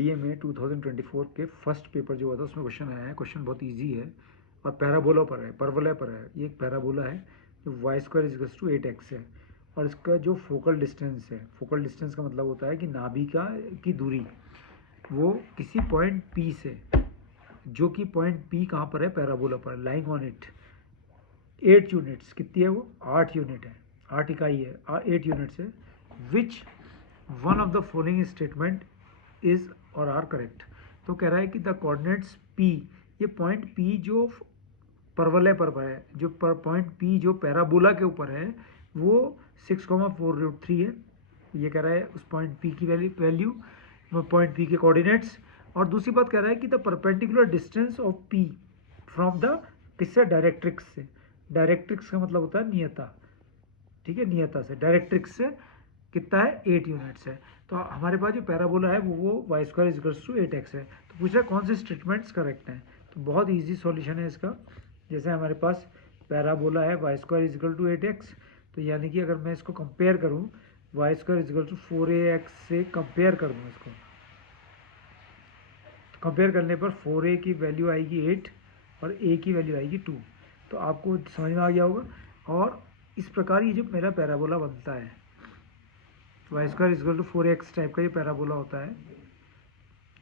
NDA में 2024 के first paper जो हुआ था उसमें क्वेश्चन आया है। क्वेश्चन बहुत इजी है और पैराबोला पर है, परवलय पर है। ये एक पैराबोला है जो Y square equals to 8x है और इसका जो फोकल डिस्टेंस है, फोकल डिस्टेंस का मतलब होता है कि नाभिका की दूरी वो किसी पॉइंट P से, जो कि पॉइंट P कहाँ पर है, पैराबोला पर, लाइंग ऑन इट 8 यूनिट्स, कितनी है वो, 8 यूनिट है, 8 इकाई है, 8 यूनिट्स है। Which one of the following statement is और आर करेक्ट। तो कह रहा है कि द कोऑर्डिनेट्स P, ये पॉइंट P जो परवलय पर है, जो पॉइंट P जो पैराबोला के ऊपर है वो 6,4√3 है। ये कह रहा है उस पॉइंट P की वैल्यू पॉइंट P के कोऑर्डिनेट्स। और दूसरी बात कह रहा है कि the perpendicular distance of P from the, किससे, डायरेक्ट्रिक्स से। डायरेक्ट्रिक्स का मतलब होता है नियता, ठीक है, नियता से, डायरेक्ट्रिक्स से कितना है, 8 यूनिट्स है। तो हमारे पास जो पैराबोला है वो Y square equals to 8x है। तो पूछ रहा है कौन से स्टेटमेंट्स करेक्ट हैं। तो बहुत ईजी सॉल्यूशन है इसका। जैसे हमारे पास पैराबोला है y square is equal to 8x, तो यानी कि अगर मैं इसको कंपेयर करूं, Y square is equal to 4ax से कंपेयर कर दूँ इसको, तो कंपेयर करने पर 4a की वैल्यू आएगी 8 और a की वैल्यू आएगी 2। तो आपको समझ में आ गया होगा। और इस प्रकार ये जो मेरा पैराबोला बनता है, y square is equal to 4x type का ये पैराबोला होता है,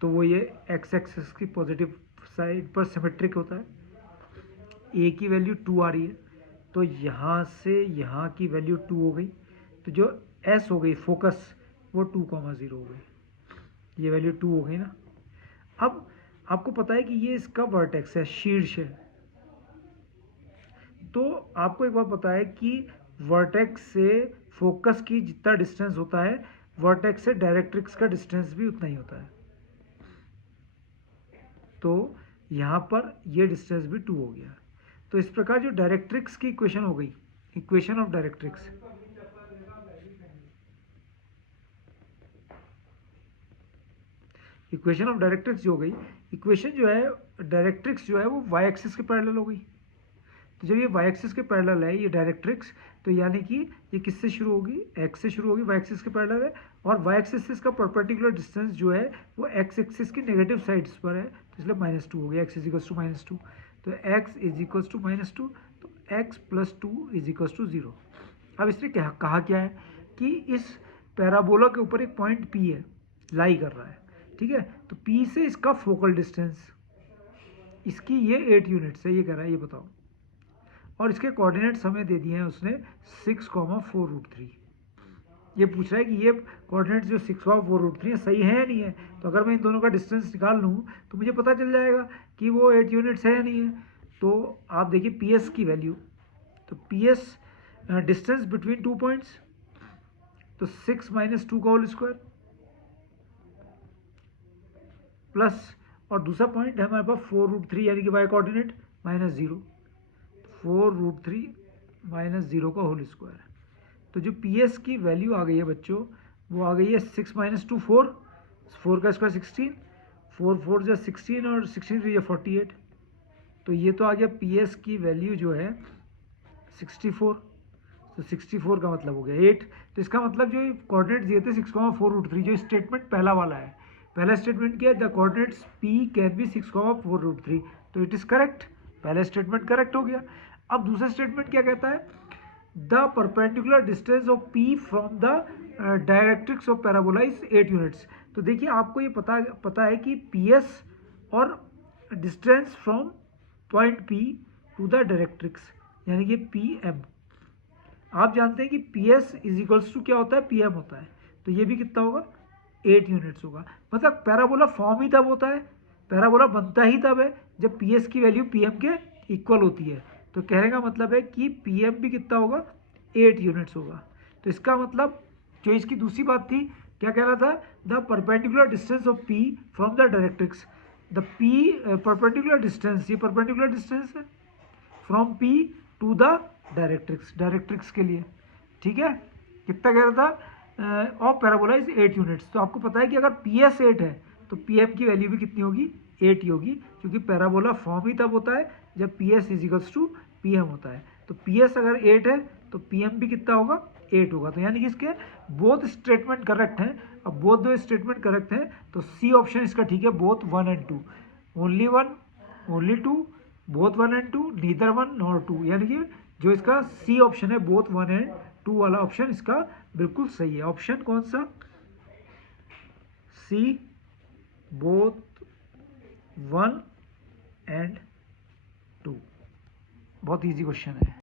तो वो ये x एक्सिस की पॉजिटिव साइड पर सिमेट्रिक होता है। a की वैल्यू 2 आ रही है, तो यहाँ से यहाँ की वैल्यू 2 हो गई, तो जो s हो गई फोकस वो 2,0 हो गई, ये वैल्यू 2 हो गई ना। अब आपको पता है कि ये इसका वर्टेक्स है, शीर्ष है। तो आपको एक बात पता है कि वर्टेक्स से फोकस की जितना डिस्टेंस होता है, वर्टेक्स से डायरेक्ट्रिक्स का डिस्टेंस भी उतना ही होता है। तो यहाँ पर ये डिस्टेंस भी 2 हो गया। तो इस प्रकार जो डायरेक्ट्रिक्स की इक्वेशन हो गई, equation of directrix, equation of directrix जो हो गई, इक्वेशन जो है डायरेक्ट्रिक्स जो है वो वाई एक्सिस के पैरेलल हो गई। तो जब ये वाई एक्सिस के पैरेलल है ये डायरेक्ट्रिक्स, तो यानी कि ये किससे शुरू होगी, एक्स से शुरू होगी, वाई एक्सिस के पैरेलल है। और वाई एक्सिस का परपेंडिकुलर डिस्टेंस जो है वो एक्स एक्सिस की नेगेटिव साइड्स पर है, तो इसलिए -2 हो गया, एक्स इजिकल्स टू -2। तो एक्स इज इक्वल्स टू -2, तो x plus 2 is equals to 0। अब इसने कहा क्या है कि इस पैराबोला के ऊपर एक पॉइंट P है, लाई कर रहा है, ठीक है। तो P से इसका फोकल डिस्टेंस, इसकी ये 8 यूनिट्स है, ये कह रहा है, ये बताओ। और इसके कोऑर्डिनेट्स हमें दे दिए हैं उसने 6,4√3। ये पूछ रहा है कि ये कोऑर्डिनेट्स जो 6,4√3 है सही है या नहीं है। तो अगर मैं इन दोनों का डिस्टेंस निकाल लूँ तो मुझे पता चल जाएगा कि वो 8 यूनिट्स है या नहीं है। तो आप देखिए PS की वैल्यू, तो PS डिस्टेंस बिटवीन 2 पॉइंट्स, तो 6 - 2 का होल स्क्वायर प्लस, और दूसरा पॉइंट है हमारे पास 4√3 यानी कि वाई कोऑर्डिनेट -0, 4√3 - 0 का होल स्क्वायर। तो जो PS की वैल्यू आ गई है बच्चों, वो आ गई है 6 - 2 4, 4 का स्क्वायर 16, 4 4 जो 16 और 16 3 48। तो ये तो आ गया PS की वैल्यू जो है 64। तो 64 का मतलब हो गया 8। तो इसका मतलब जो कोऑर्डिनेट दिए थे 6,4√3, जो स्टेटमेंट पहला वाला है, पहला स्टेटमेंट क्या है, the coordinates P can be 6,4√3, तो इट इज़ करेक्ट, पहला स्टेटमेंट करेक्ट हो गया। अब दूसरा स्टेटमेंट क्या कहता है, the perpendicular distance of P from the directrix of parabola is 8 units. तो देखिए आपको ये पता है कि PS और distance from point P to the directrix यानी कि PM, आप जानते हैं कि PS इज इक्वल्स टू क्या होता है, PM होता है। तो ये भी कितना होगा, 8 यूनिट्स होगा। मतलब पैराबोला फॉर्म ही तब होता है, पैराबोला बनता ही तब है जब PS की वैल्यू PM के इक्वल होती है। तो कहने का मतलब है कि PM भी कितना होगा, 8 यूनिट्स होगा। तो इसका मतलब जो इसकी दूसरी बात थी, क्या कह रहा था, the perpendicular distance of P from the directrix, the P perpendicular distance, ये परपेंडिकुलर डिस्टेंस है from P to the directrix, directrix के लिए, ठीक है। कितना कह रहा था, ऑफ पैराबोला इज 8 यूनिट्स। तो आपको पता है कि अगर PS 8 है तो PM की वैल्यू भी कितनी होगी, 8 ही होगी, क्योंकि पैराबोला फॉर्म ही तब होता है जब PS is equals to PM होता है। तो PS अगर 8 है तो PM भी कितना होगा, 8 होगा। तो यानी कि इसके बोथ स्टेटमेंट करेक्ट हैं। अब बोथ दो स्टेटमेंट करेक्ट है तो सी ऑप्शन इसका ठीक है, both 1 and 2, only 1 only 2, both 1 and 2, neither 1 nor 2, यानी कि जो इसका सी ऑप्शन है बोथ 1 and 2 वाला ऑप्शन इसका बिल्कुल सही है। ऑप्शन कौन सा? C both 1 and 2। बहुत इजी क्वेश्चन है।